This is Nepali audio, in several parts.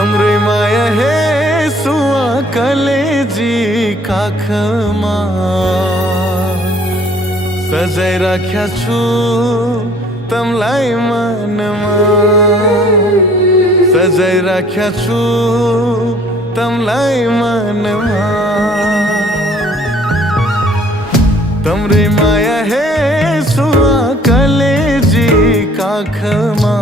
तम्रै माया हे सुवा कलेजी काखमा सजाइ राख्या छु तमलाई मनमा सजाइ राख्या छु तमलाई मनमा तम्रै माया हे सुवा कलेजी काखमा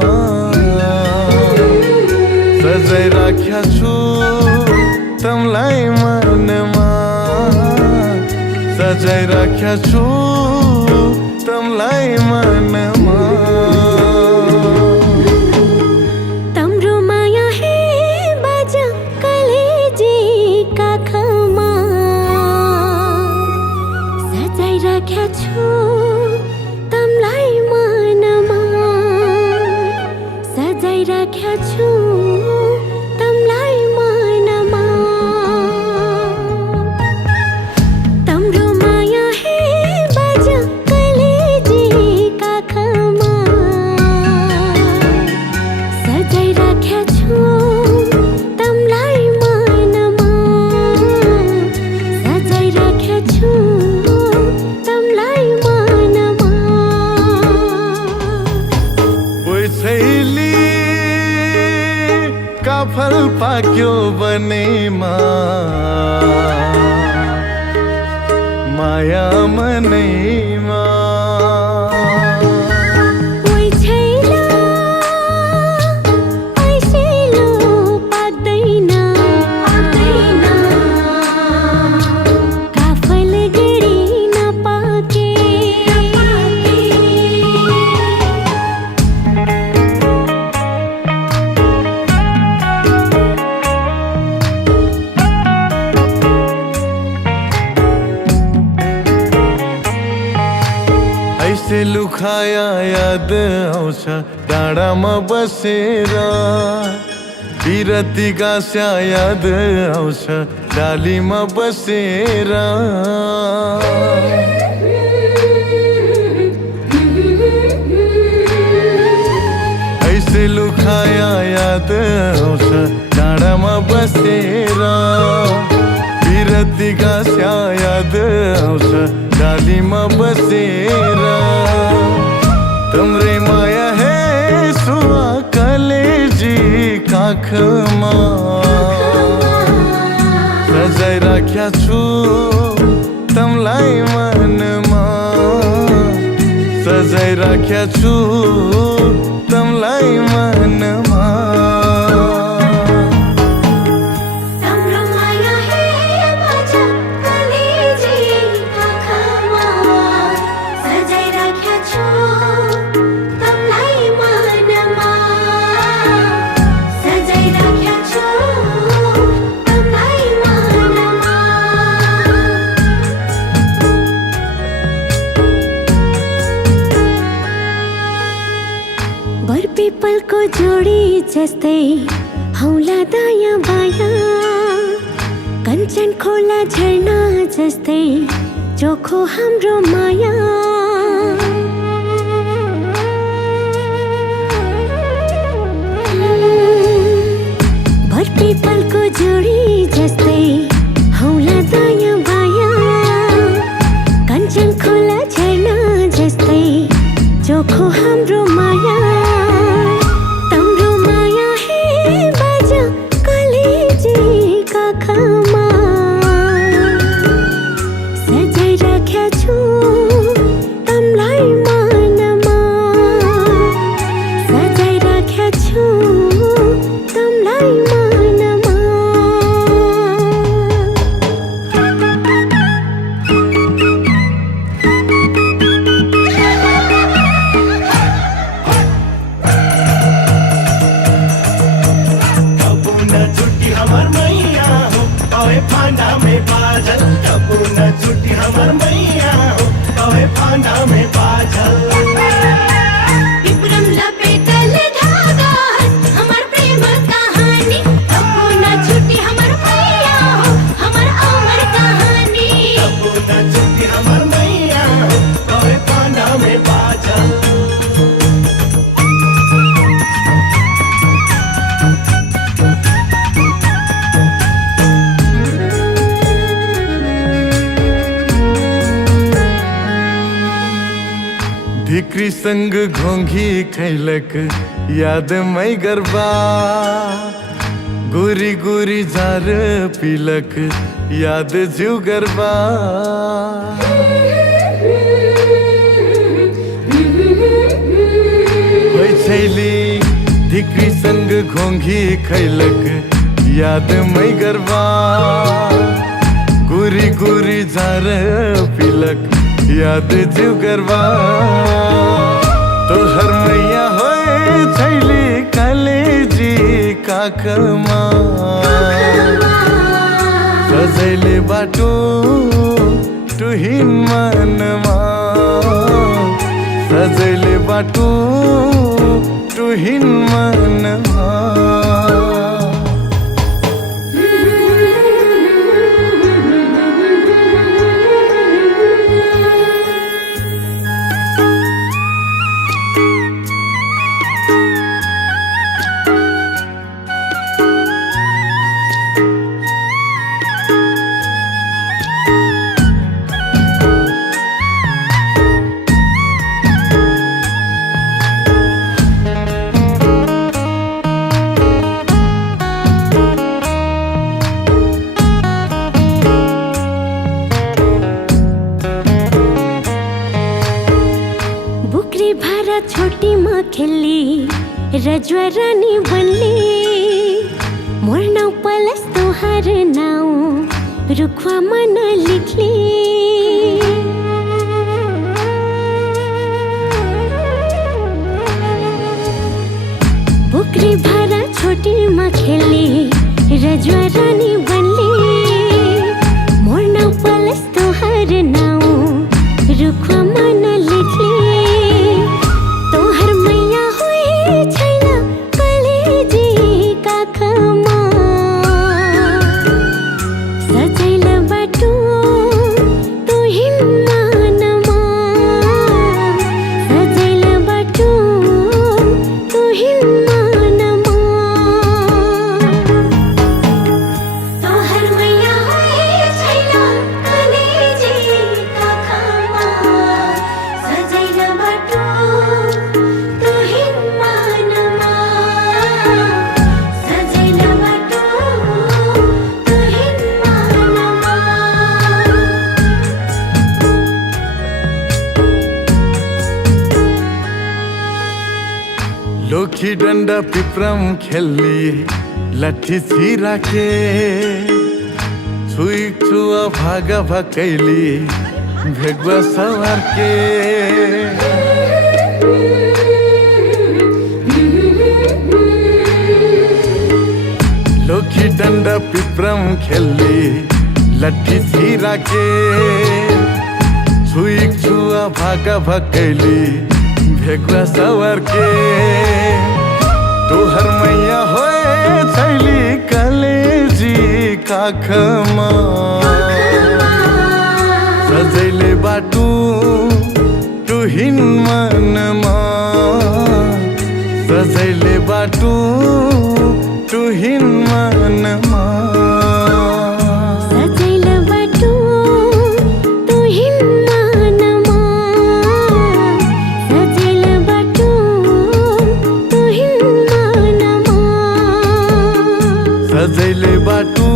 सजाइ राख्या छु तमलाई मनमा सजाइ राख्या छु तमलाई मनमा तम्रो माया हे बाजा कलेजी काखमा सजाइ राख्या छु तमलाई मनमा सजाइ राख्या छु तमलाई मनमा तम्रो माया हे बाजा कलेजी काखमा सजाइ राख्या छु तमलाई मनमा सजाइ राख्या छु तमलाई मनमा ओइ छैली काफल पाक्यो बनेमा माया मनैमा ओइ छैला ऐसेलो पाक्दैन काफल गरी नपाके ऐसे लुखाया याद आउँछ डाँडामा बसेर बिरती गास्या याद आउँछ डालीमा बसेर ऐसे लुखाया याद आउँछ डाँडामा बसेर बिरती गास्या याद आउँछ डालीमा बसेर तम्रै माया हे सुवा कलेजी काखमा सजाइ राख्या छु तमलाई मनमा सजाइ राख्या छु तमलाई मनमा तम्रो माया हे बाजा कलेजी काखमा सजाइ राख्या छु तमलाई मनमा सजाइ राख्या छु तमलाई मनमा बर पिपलको जोडी जस्तै हौला दायाँ बायाँ कञ्चन खोला झरना जस्तै चोखो हाम्रो माया बर पिपलको जोडी जस्तै हौला दायाँ बायाँ कञ्चन खोला झरना जस्तै चोखो हाम्रो माया तम्रो माया हे बाजा कलेजी काखमा सजाइ राख्या छु धिक्रीसँग घोंघी खैलक यादमै गरबा गोरी गोरी जार पिलक याद ज्यू गरबा होइ छैली धिक्रीसँग घोंघी खैलक यादमै गरबा गोरी गोरी जार पिलक याद ज्यू गरबा तोहर मैया होए छैली कलेजी काखमा सजैले बाटो तुहिन मनमा सजैले बाटो तुहिन मनमा छोटी माँ खेली रजवा रानी बनली मोर नाउ पलस तोहार नाउ रुखवा मन लिखली बुकरी भरा छोटी माँ खेली रजवा रानी बनली मोर नाउ पलस तोहार नाउ रुखवा मन लिखली लोखी डंडा पिपरम खेली लठी छिरा के छुई छुआ भागा भकैली भेगवा सवार के लोखी डंडा पिपरम खेली लठी छिरा के छुई छुआ भागा भकैली भेगवा सवार के तोहर मैया होए छैली कलेजी काखमा सजैले बाटो तुहिन मनमा सजैले बाटो तुहिन मनमा सजैले बाटो